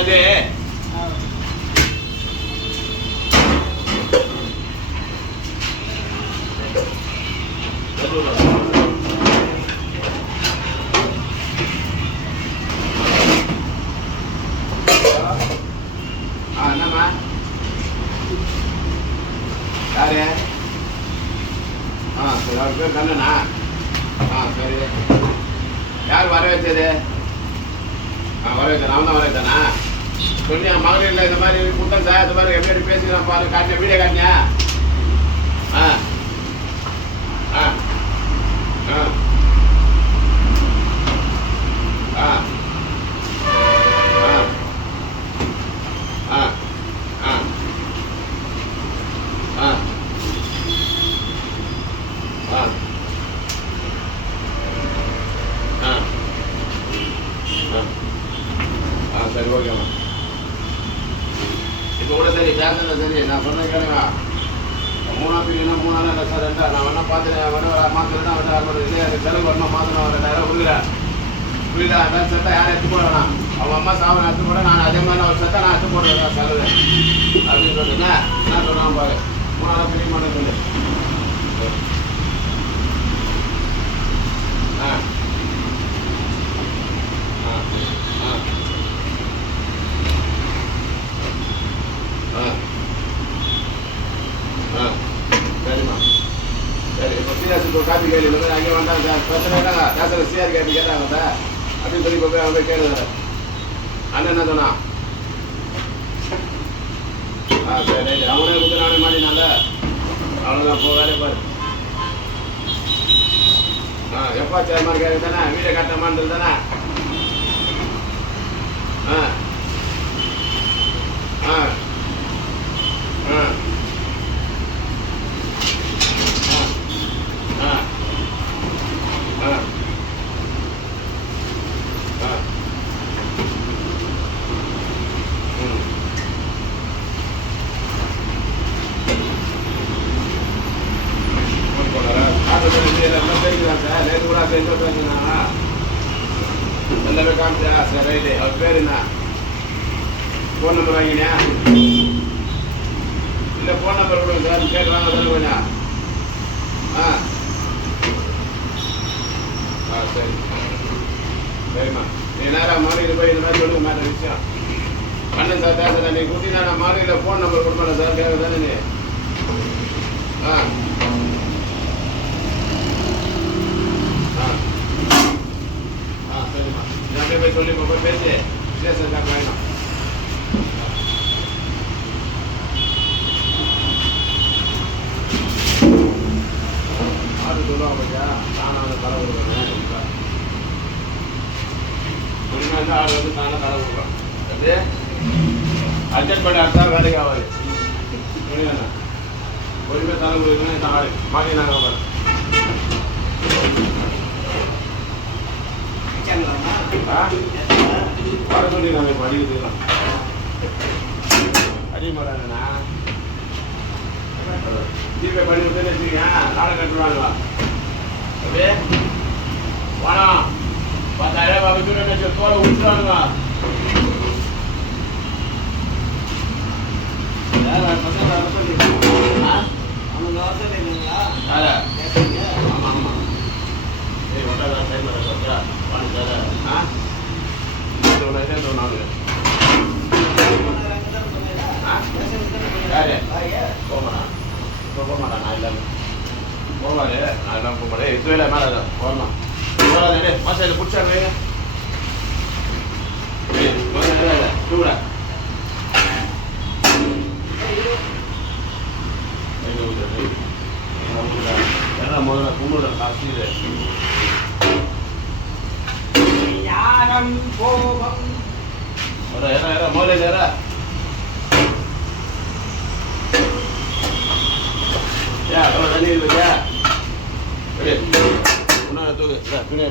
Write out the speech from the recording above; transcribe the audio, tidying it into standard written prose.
என்னது என்னம்மா யாரு சரி அவர் பேர் கண்ணனா சரி யார் வர வச்சது வர வச்சேன் நான் தான் வர வச்சேனா சொன்னியா மகளிரில் இந்த மாதிரி கொடுத்தேன் சார் இந்த மாதிரி எப்படி பேசிக்கலாம் பாரு காட்டின வீடியோ காட்டினியா ஆ ஆ ஆ ஆ சரி ஓகேம்மா இப்போ கூட சரி பேசுறது சரி நான் சொன்னேன் கேளுங்க 3 பிரிவுனா 3 இல்லை சார் 2 நான் வேணா பார்த்துட்டேன் வேணும் ஒரு மாதத்துலன்னா வந்து அவரோட இது செலவு வரணும் மாதம் ஒரு 2000 கொடுக்குறேன் புரியுதா அதான் சட்டை யாரும் எடுத்து போடலாம் அவங்க அம்மா சாவரம் எடுத்து போட நான் அதே மாதிரி ஒரு சட்டை நான் எடுத்து போடுறேன் செலவு அப்படின்னு சொல்லுங்க என்ன சொல்கிறான் பாரு 3000 பிரிவு மட்டும் சொல்லு ஆ சரிம்மா சரி இப்போ சீனியர்ஸுக்கு காப்பி கேள்வி வந்து அங்கே வந்தாங்க சார் பிரச்சனை இல்லைங்க பேசுகிற சிஆர் கேட்டு கேட்டாங்க சார் அப்படின்னு சொல்லி இப்போ போய் அவங்க போய் கேளுங்க அண்ணன் என்ன சொன்னான் சரி ரைட்டு அவனே கொடுத்து நானே மாட்டினால அவ்வளோதான் போ வேலையை பாரு எப்பா சேர்மான் கேட்க தானே வீடை கட்டமான்னு தானே நேற்று கூட பேச பேசினா எல்லாமே காமிச்சா சரி ரைட்டு அவர் பேர் என்ன ஃபோன் நம்பர் வாங்கினியா இல்லை ஃபோன் நம்பர் கொடுங்க சார் கேட்டு வாங்க சார் கொஞ்சம் சரி சரிம்மா நீ நேராக மாநில போய் இந்த மாதிரி சொல்லுங்க மேலே விஷயம் அண்ணன் சார் பேசுகிறேன் நீ கொடுத்தீங்கன்னா நான் மாநில ஃபோன் நம்பர் கொடுப்பேன் சார் கேட்க தானே நீ சரிம்மா நான் அப்படியே போய் சொல்லி போய் பேசி ஸ்டேஷன் காக்க வேணும் ஆடு சொல்லுவாங்க பையா நானும் வந்து கடை கொடுக்குறேன் உண்மையாக ஆடு வந்து நானும் கடை கொடுக்குறேன் அது அட்ஜஸ்ட் பண்ணி அடுத்தா வேலைக்கு ஆகாது புரியுதுண்ணா பொறுமையாக தலை கொடுக்குறேன்னா இந்த ஆடு மாட்டி நாங்கள் பாரு வர சொல்லி நாங்கள் இப்போ அடிக்கிறதுலாம் அடிக்க மாட்டாங்கண்ணா ஜிபே பண்ணி விட்டு வச்சுருக்கேன் நாடகம் கட்டுவாங்களா அப்படியே பணம் 10,000 வச்சுட்டு தோலை விட்டுருவானுங்க ஆமாம் ஆமாம் சரி ஒன்றாதான் டைம் வரா வாங்க சார் நாலு யாரு போமாடா இப்போ போமாட்டா நான் இல்லாமல் போவாரு நான் இல்லாமல் போக மாட்டேன் எட்டு வேலை மேலே போகலாம் போகாதே மாசம் பிடிச்சாரு டூடா ஏன்னா முதல்ல கும்பிடுறேன் காசு யாரம் கோபம் முதல்ல நேரா தண்ணி இருக்கா இன்னும் தூக்கு துணியா